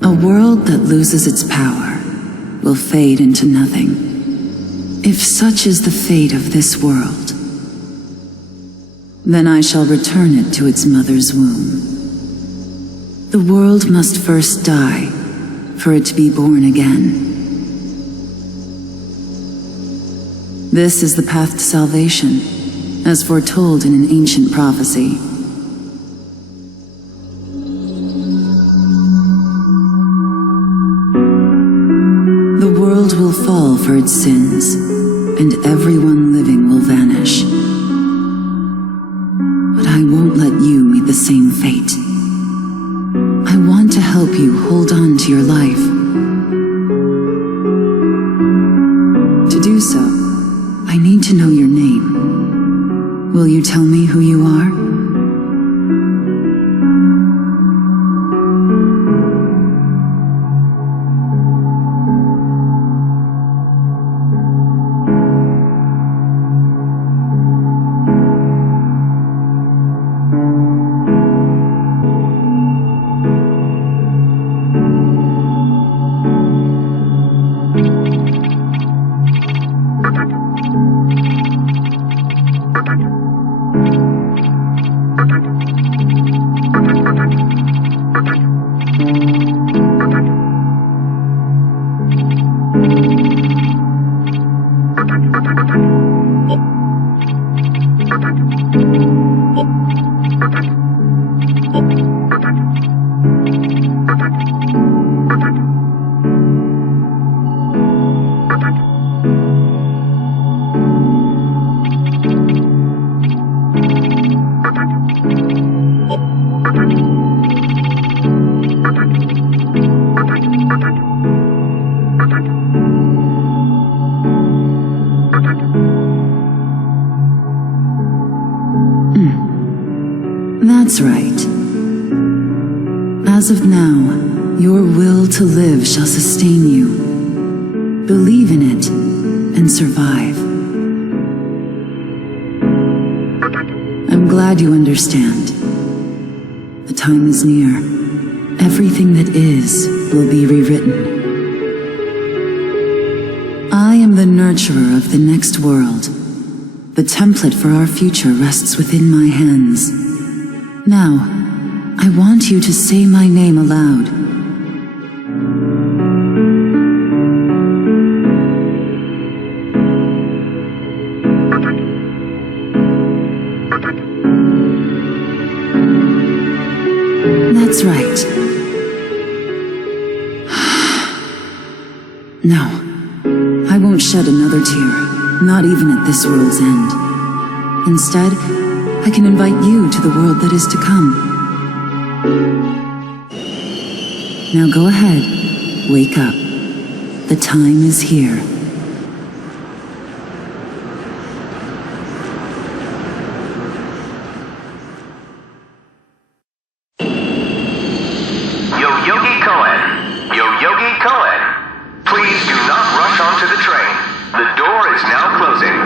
A world that loses its power will fade into nothing. If such is the fate of this world, then I shall return it to its mother's womb. The world must first die for it to be born again. This is the path to salvation, as foretold in an ancient prophecy. The world will fall for its sins, and everyone living will vanish. But I won't let you meet the same fate. I want to help you hold on to your life. To do so, I need to know your name. Will you tell me who you are? That's right. As of now, your will to live shall sustain you. Believe in it and survive. I'm glad you understand. The time is near. Everything that is will be rewritten. I am the nurturer of the next world. The template for our future rests within my hands. Now, I want you to say my name aloud. That's right. No, I won't shed another tear, not even at this world's end. Instead, I can invite you to the world that is to come. Now go ahead, wake up. The time is here. Yo-Yogi Cohen, please do not rush onto the train. The door is now closing.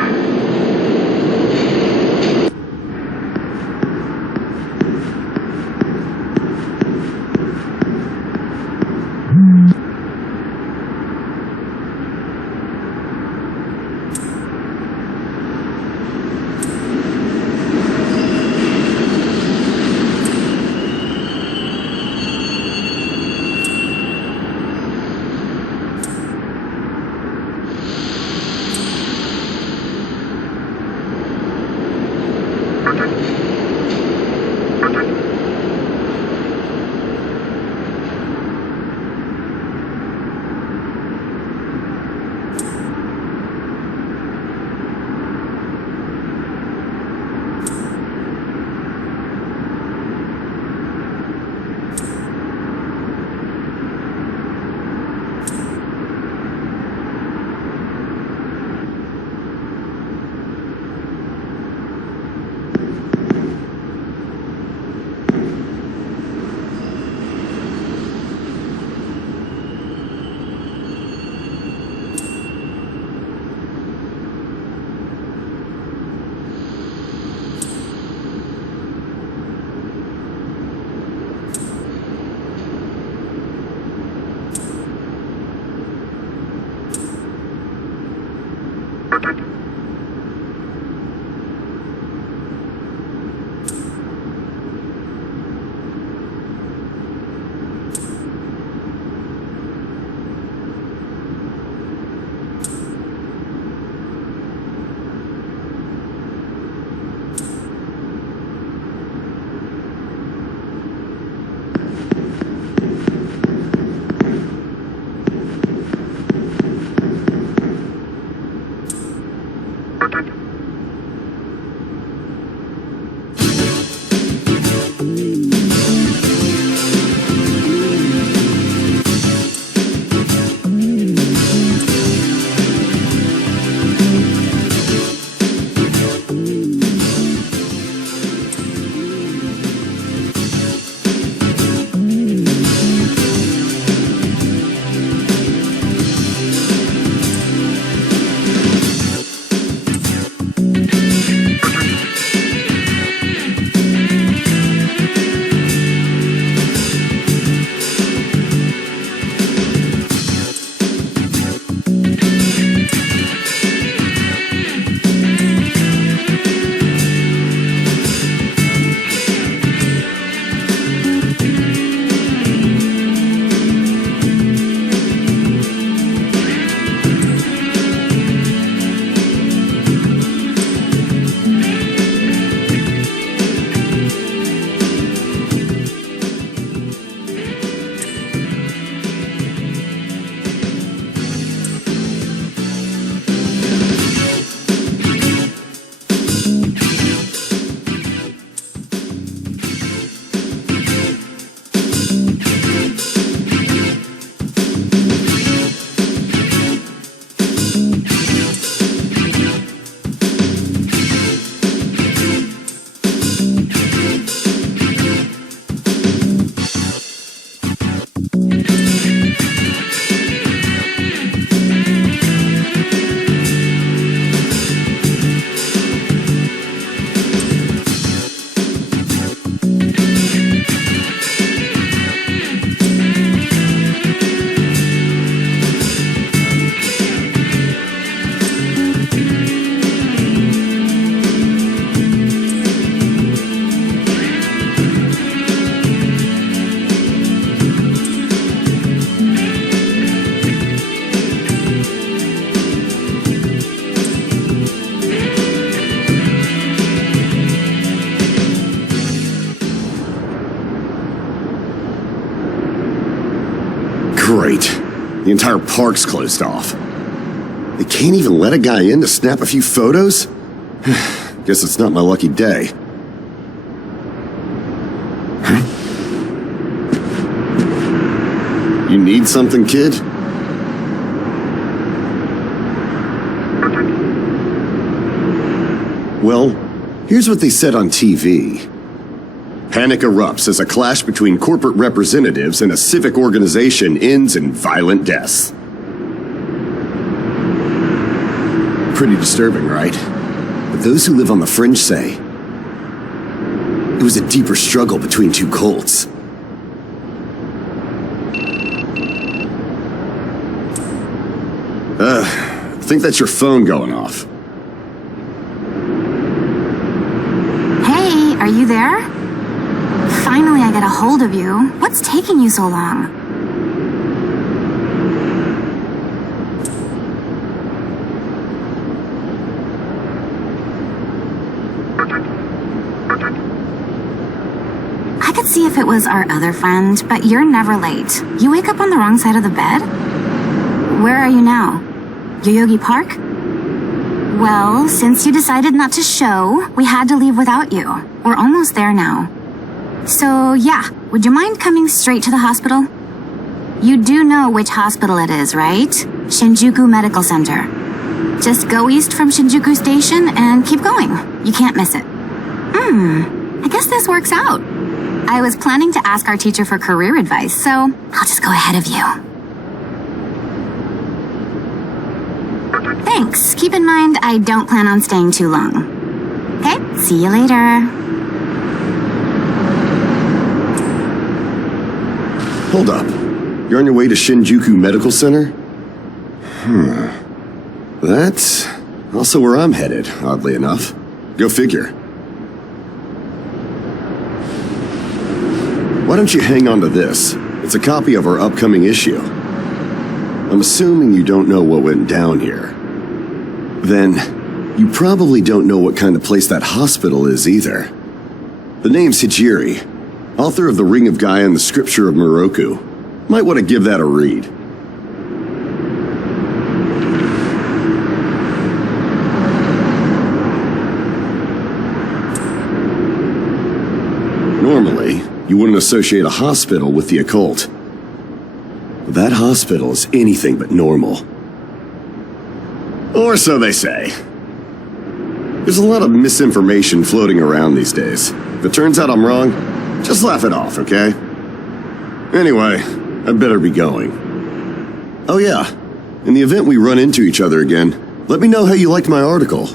Great. The entire park's closed off. They can't even let a guy in to snap a few photos? Guess it's not my lucky day. Huh? You need something, kid? Well, here's what they said on TV. Panic erupts as a clash between corporate representatives and a civic organization ends in violent deaths. Pretty disturbing, right? But those who live on the fringe say it was a deeper struggle between two cults. I think that's your phone going off. Hey, are you there? Finally, I get a hold of you. What's taking you so long? I could see if it was our other friend, but you're never late. You wake up on the wrong side of the bed? Where are you now? Yoyogi Park? Well, since you decided not to show, we had to leave without you. We're almost there now. So, yeah, would you mind coming straight to the hospital? You do know which hospital it is, right? Shinjuku Medical Center. Just go east from Shinjuku Station and keep going. You can't miss it. I guess this works out. I was planning to ask our teacher for career advice, so I'll just go ahead of you. Thanks. Keep in mind, I don't plan on staying too long. Okay, see you later. Hold up. You're on your way to Shinjuku Medical Center? That's also where I'm headed, oddly enough. Go figure. Why don't you hang on to this? It's a copy of our upcoming issue. I'm assuming you don't know what went down here. Then, you probably don't know what kind of place that hospital is either. The name's Hijiri, author of The Ring of Gaia and the Scripture of Moroku. Might want to give that a read. you wouldn't associate a hospital with the occult. That hospital is anything but normal. Or so they say. There's a lot of misinformation floating around these days. If it turns out I'm wrong, just laugh it off, okay? Anyway, I'd better be going. Oh yeah, in the event we run into each other again, let me know how you liked my article.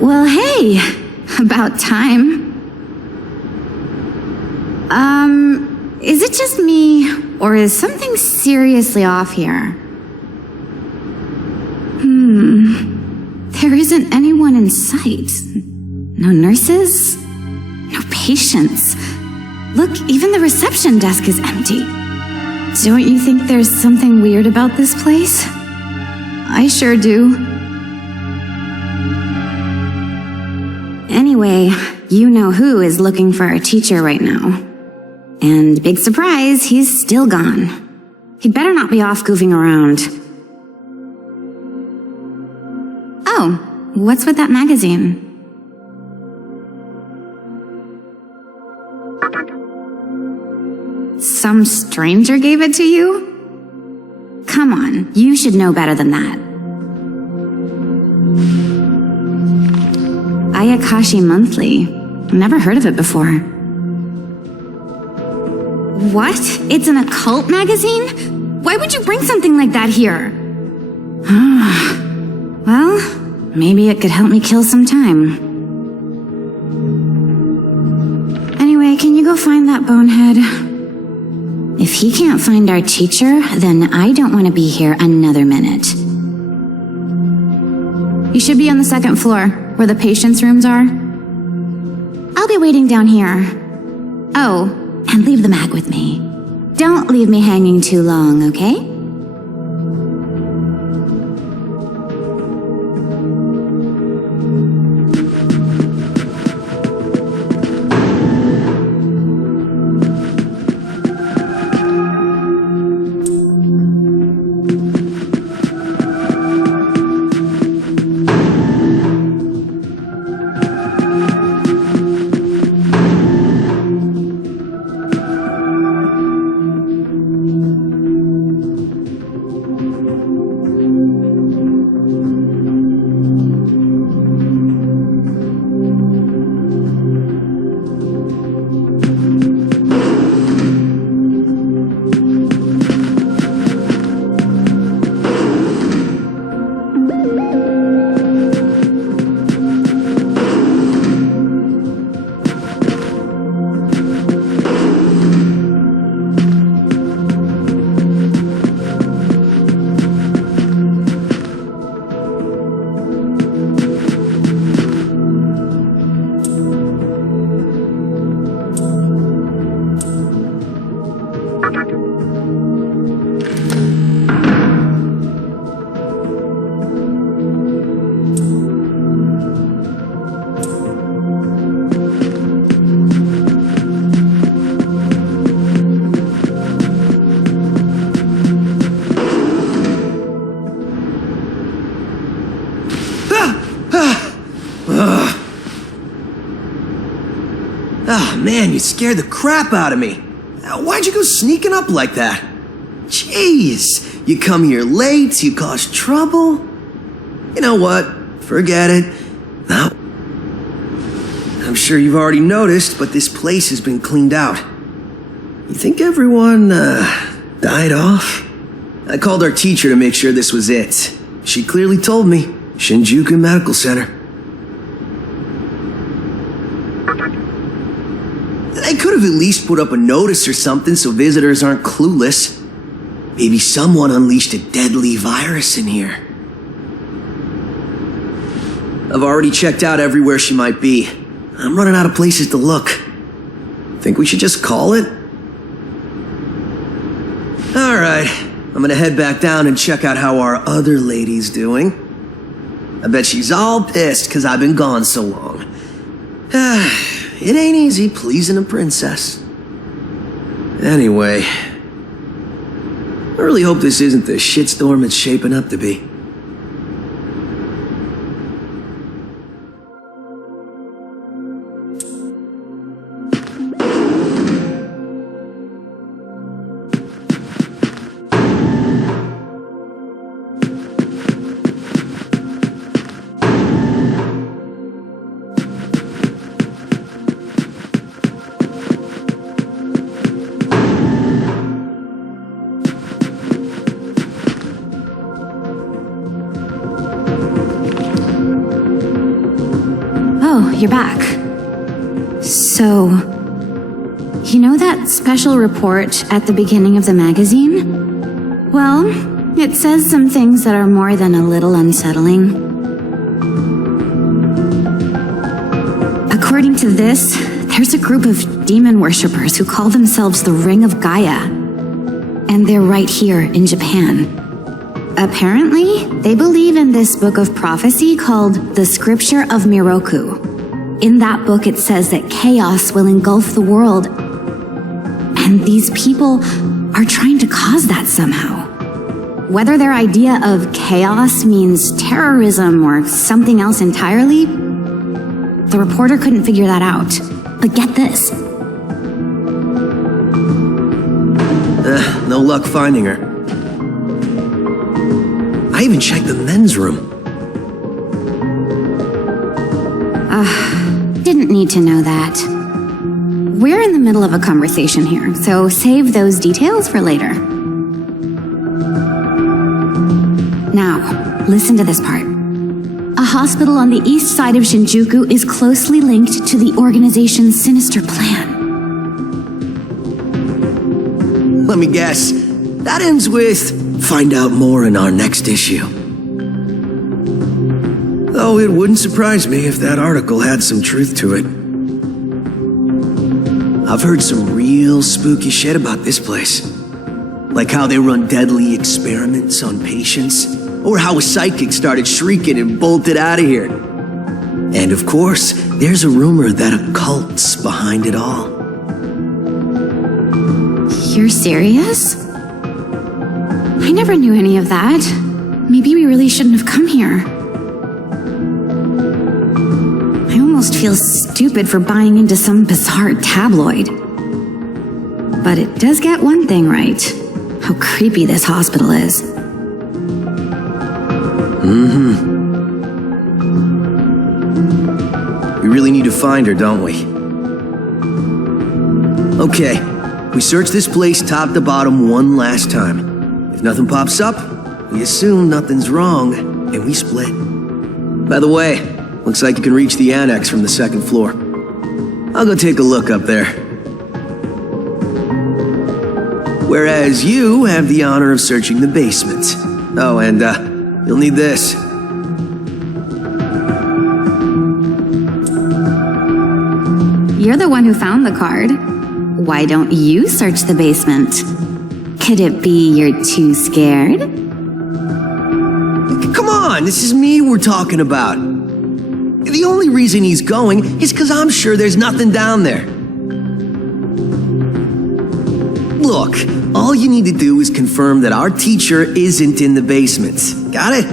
Well, hey, about time. Is it just me, or is something seriously off here? There isn't anyone in sight. No nurses, no patients. Look, even the reception desk is empty. Don't you think there's something weird about this place? I sure do. Anyway, you know who is looking for our teacher right now. And big surprise, he's still gone. He'd better not be off goofing around. Oh, what's with that magazine? Some stranger gave it to you? Come on, you should know better than that. Ayakashi Monthly. Never heard of it before. What? It's an occult magazine? Why would you bring something like that here? Well, maybe it could help me kill some time. Anyway, can you go find that bonehead? If he can't find our teacher, then I don't want to be here another minute. You should be on the second floor, where the patients' rooms are. I'll be waiting down here. Oh, and leave the mag with me. Don't leave me hanging too long, okay? Man, you scared the crap out of me. Why'd you go sneaking up like that? Jeez, you come here late, you cause trouble. You know what? Forget it. Now, I'm sure you've already noticed, but this place has been cleaned out. You think everyone, died off? I called our teacher to make sure this was it. She clearly told me. Shinjuku Medical Center. I could have at least put up a notice or something so visitors aren't clueless. Maybe someone unleashed a deadly virus in here. I've already checked out everywhere she might be. I'm running out of places to look. Think we should just call it? Alright, I'm gonna head back down and check out how our other lady's doing. I bet she's all pissed because I've been gone so long. It ain't easy pleasing a princess. Anyway, I really hope this isn't the shitstorm it's shaping up to be. You're back. So, you know that special report at the beginning of the magazine? Well, it says some things that are more than a little unsettling. According to this, there's a group of demon worshippers who call themselves the Ring of Gaia. And they're right here in Japan. Apparently, they believe in this book of prophecy called the Scripture of Miroku. In that book, it says that chaos will engulf the world. And these people are trying to cause that somehow. Whether their idea of chaos means terrorism or something else entirely, the reporter couldn't figure that out. But get this. No luck finding her. I even checked the men's room. Didn't need to know that. We're in the middle of a conversation here, so save those details for later. Now, listen to this part. A hospital on the east side of Shinjuku is closely linked to the organization's sinister plan. Let me guess. That ends with, find out more in our next issue. Though it wouldn't surprise me if that article had some truth to it. I've heard some real spooky shit about this place. Like how they run deadly experiments on patients, or how a psychic started shrieking and bolted out of here. And of course, there's a rumor that a cult's behind it all. You're serious? I never knew any of that. Maybe we really shouldn't have come here. I almost feel stupid for buying into some bizarre tabloid. But it does get one thing right. How creepy this hospital is. We really need to find her, don't we? Okay, we search this place top to bottom one last time. If nothing pops up, we assume nothing's wrong, and we split. By the way, looks like you can reach the annex from the second floor. I'll go take a look up there. Whereas you have the honor of searching the basement. Oh, and you'll need this. You're the one who found the card. Why don't you search the basement? Could it be you're too scared? Come on, this is me we're talking about. The only reason he's going is because I'm sure there's nothing down there. Look, all you need to do is confirm that our teacher isn't in the basement. Got it?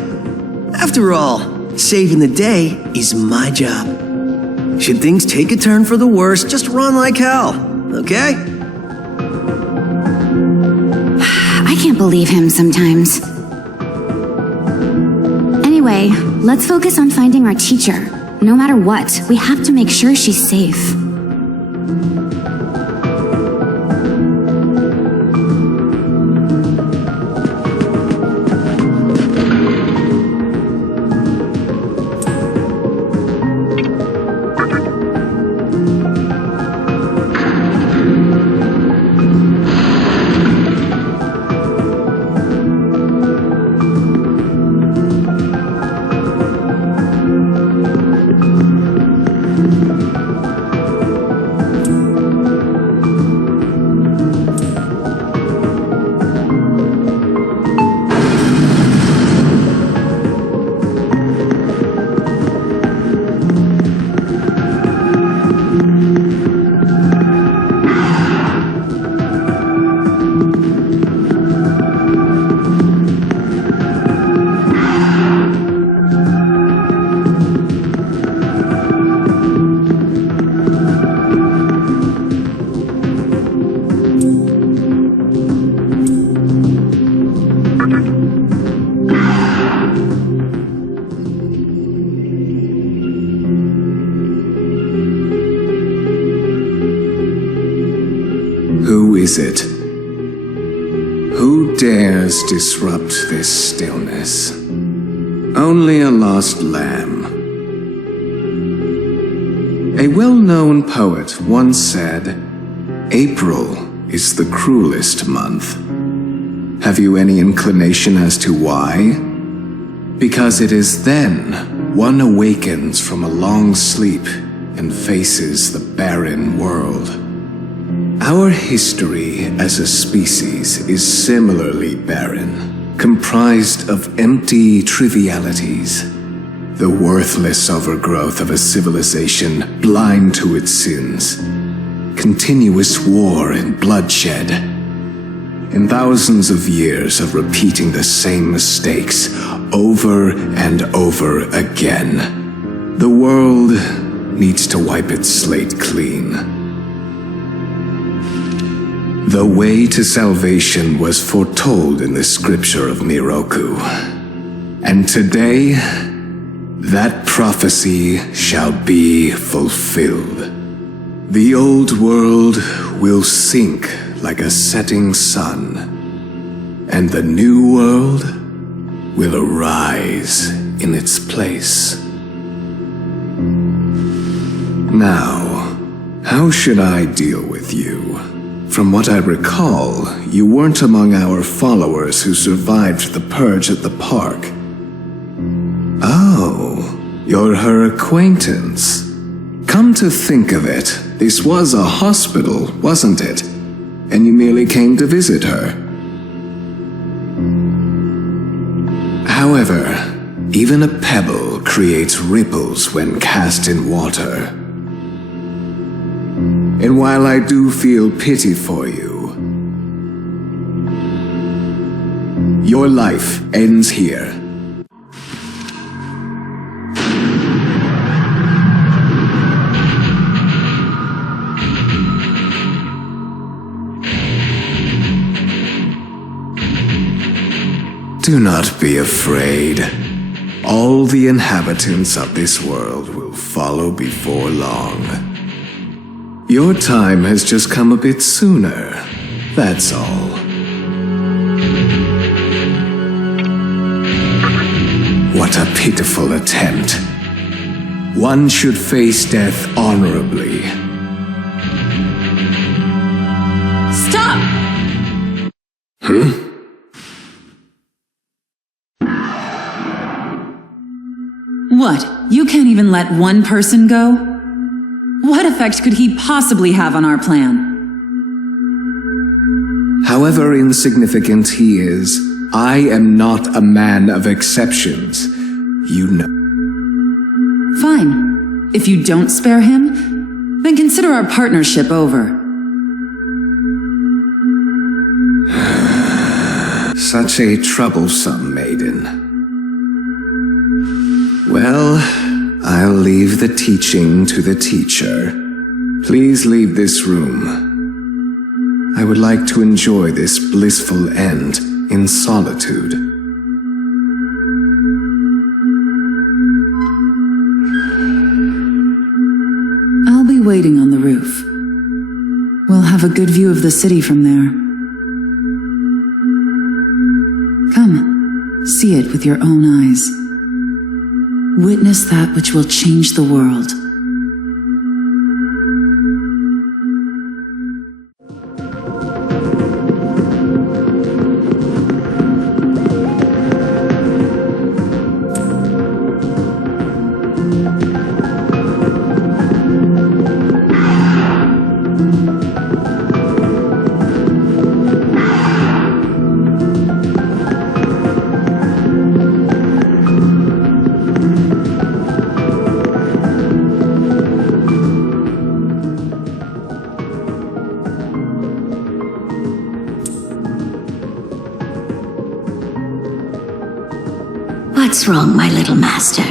After all, saving the day is my job. Should things take a turn for the worse, just run like hell, okay? I can't believe him sometimes. Anyway, let's focus on finding our teacher. No matter what, we have to make sure she's safe. is it? Who dares disrupt this stillness? Only a lost lamb. A well-known poet once said, "April is the cruelest month." Have you any inclination as to why? Because it is then one awakens from a long sleep and faces the barren world. Our history as a species is similarly barren, comprised of empty trivialities. The worthless overgrowth of a civilization blind to its sins. Continuous war and bloodshed. And thousands of years of repeating the same mistakes over and over again. The world needs to wipe its slate clean. The way to salvation was foretold in the scripture of Miroku. And today, that prophecy shall be fulfilled. The old world will sink like a setting sun, and the new world will arise in its place. Now, how should I deal with you? From what I recall, you weren't among our followers who survived the purge at the park. Oh, you're her acquaintance. Come to think of it, this was a hospital, wasn't it? And you merely came to visit her. However, even a pebble creates ripples when cast in water. And while I do feel pity for you, your life ends here. Do not be afraid. All the inhabitants of this world will follow before long. Your time has just come a bit sooner, that's all. What a pitiful attempt. One should face death honorably. Stop! What? You can't even let one person go? What effect could he possibly have on our plan? However insignificant he is, I am not a man of exceptions. You know. Fine. If you don't spare him, then consider our partnership over. Such a troublesome maiden. Well, I'll leave the teaching to the teacher. Please leave this room. I would like to enjoy this blissful end in solitude. I'll be waiting on the roof. We'll have a good view of the city from there. Come, see it with your own eyes. Witness that which will change the world. What's wrong, my little master?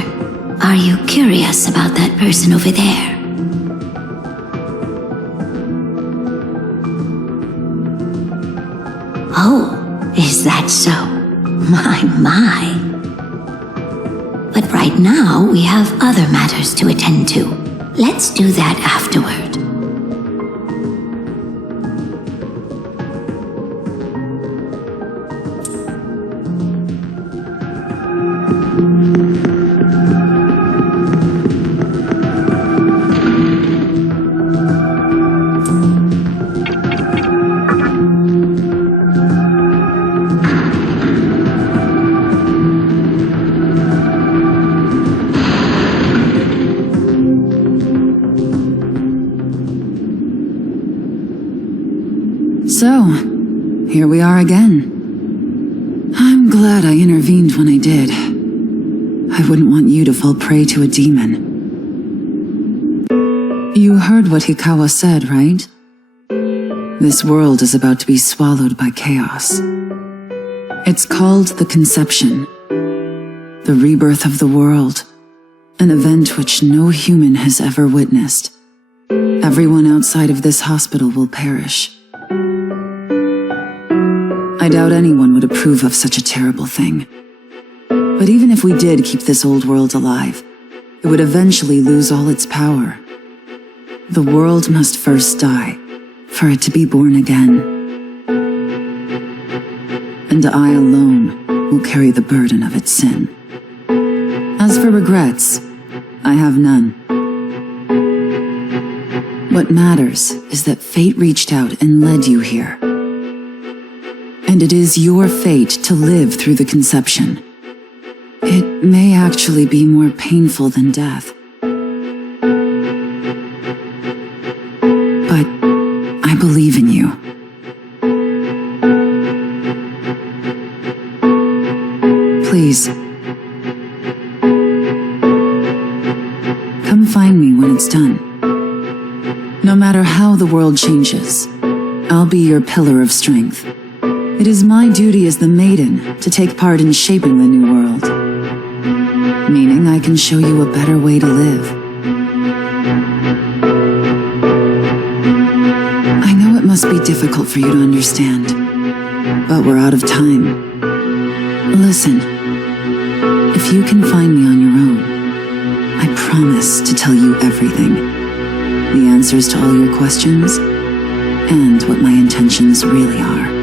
Are you curious about that person over there? Oh, is that so? My. But right now, we have other matters to attend to. Let's do that afterward. So, here we are again. I'm glad I intervened when I did. I wouldn't want you to fall prey to a demon. You heard what Hikawa said, right? This world is about to be swallowed by chaos. It's called the Conception, the rebirth of the world, an event which no human has ever witnessed. Everyone outside of this hospital will perish. I doubt anyone would approve of such a terrible thing. But even if we did keep this old world alive, it would eventually lose all its power. The world must first die, for it to be born again. And I alone will carry the burden of its sin. As for regrets, I have none. What matters is that fate reached out and led you here. And it is your fate to live through the Conception. It may actually be more painful than death. But I believe in you. Please, come find me when it's done. No matter how the world changes, I'll be your pillar of strength. It is my duty as the maiden to take part in shaping the new world. Meaning I can show you a better way to live. I know it must be difficult for you to understand, but we're out of time. Listen, if you can find me on your own, I promise to tell you everything. The answers to all your questions, and what my intentions really are.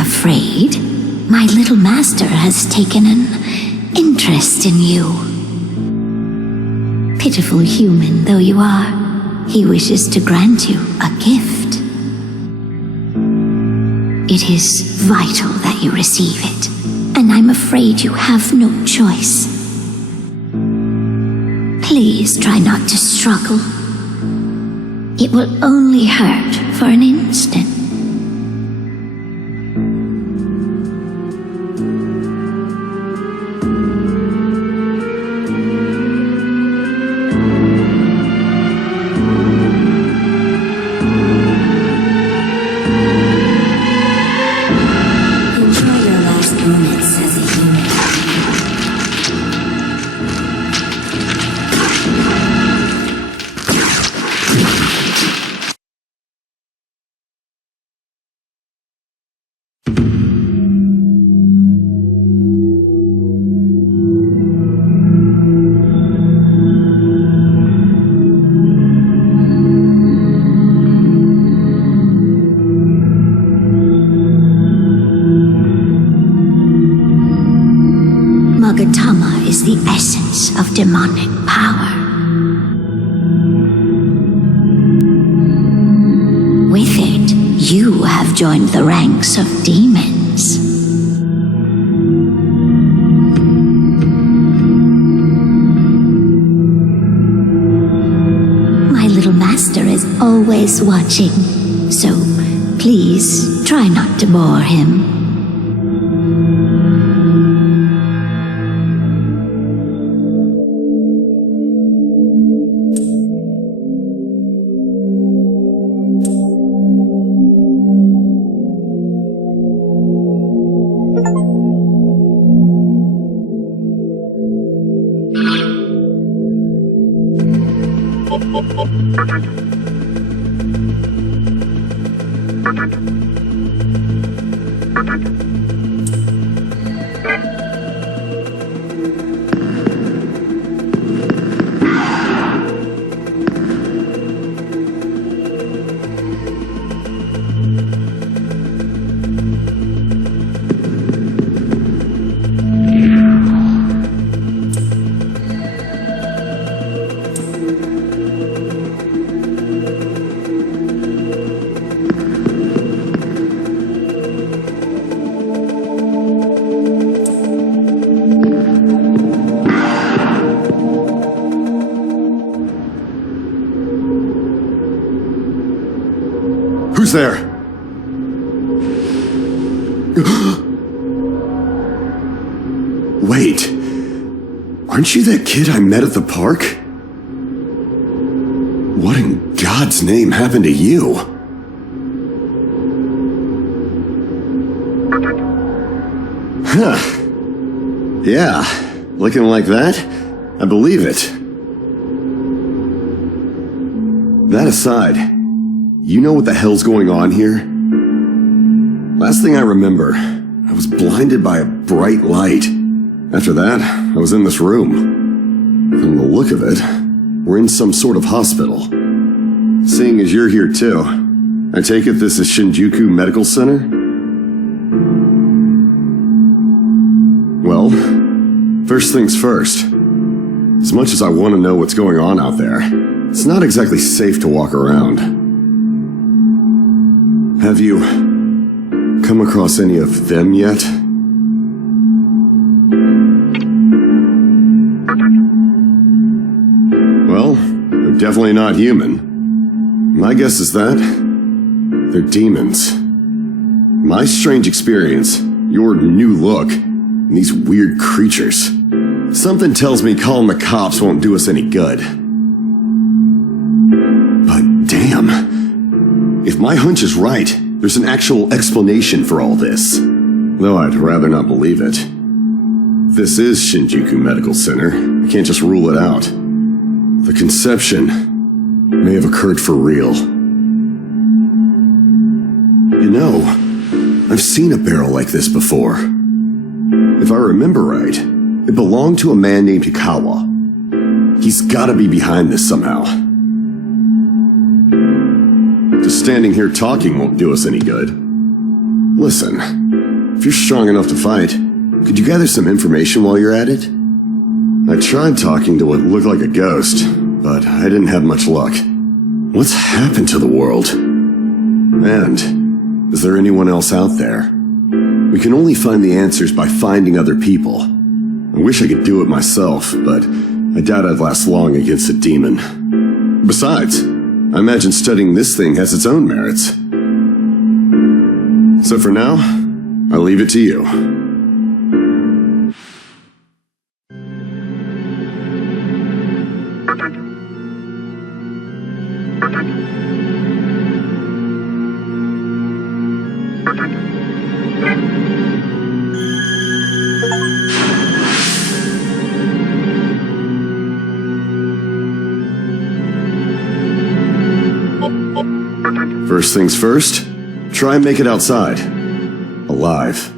Afraid, my little master has taken an interest in you. Pitiful human though you are, he wishes to grant you a gift. It is vital that you receive it, and I'm afraid you have no choice. Please try not to struggle. It will only hurt for an instant. Enjoy your last moments as a human. Magatama is the essence of demonic power. With it, you have joined the ranks of demons. My little master is always watching, so please try not to bore him. Who's there? Wait. Aren't you that kid I met at the park? What in God's name happened to you? Huh. Yeah, looking like that? I believe it. That aside, you know what the hell's going on here? Last thing I remember, I was blinded by a bright light. After that, I was in this room. From the look of it, we're in some sort of hospital. Seeing as you're here too, I take it this is Shinjuku Medical Center? Well, first things first. As much as I want to know what's going on out there, it's not exactly safe to walk around. Have you come across any of them yet? Well, they're definitely not human. My guess is that they're demons. My strange experience, your new look, and these weird creatures. Something tells me calling the cops won't do us any good. But damn, if my hunch is right, there's an actual explanation for all this. Though I'd rather not believe it. If this is Shinjuku Medical Center, I can't just rule it out. The conception may have occurred for real. You know, I've seen a barrel like this before. If I remember right, it belonged to a man named Hikawa. He's gotta be behind this somehow. Just standing here talking won't do us any good. Listen, if you're strong enough to fight, could you gather some information while you're at it? I tried talking to what looked like a ghost, but I didn't have much luck. What's happened to the world? And is there anyone else out there? We can only find the answers by finding other people. I wish I could do it myself, but I doubt I'd last long against a demon. Besides, I imagine studying this thing has its own merits. So for now, I'll leave it to you. First things first, try and make it outside. Alive.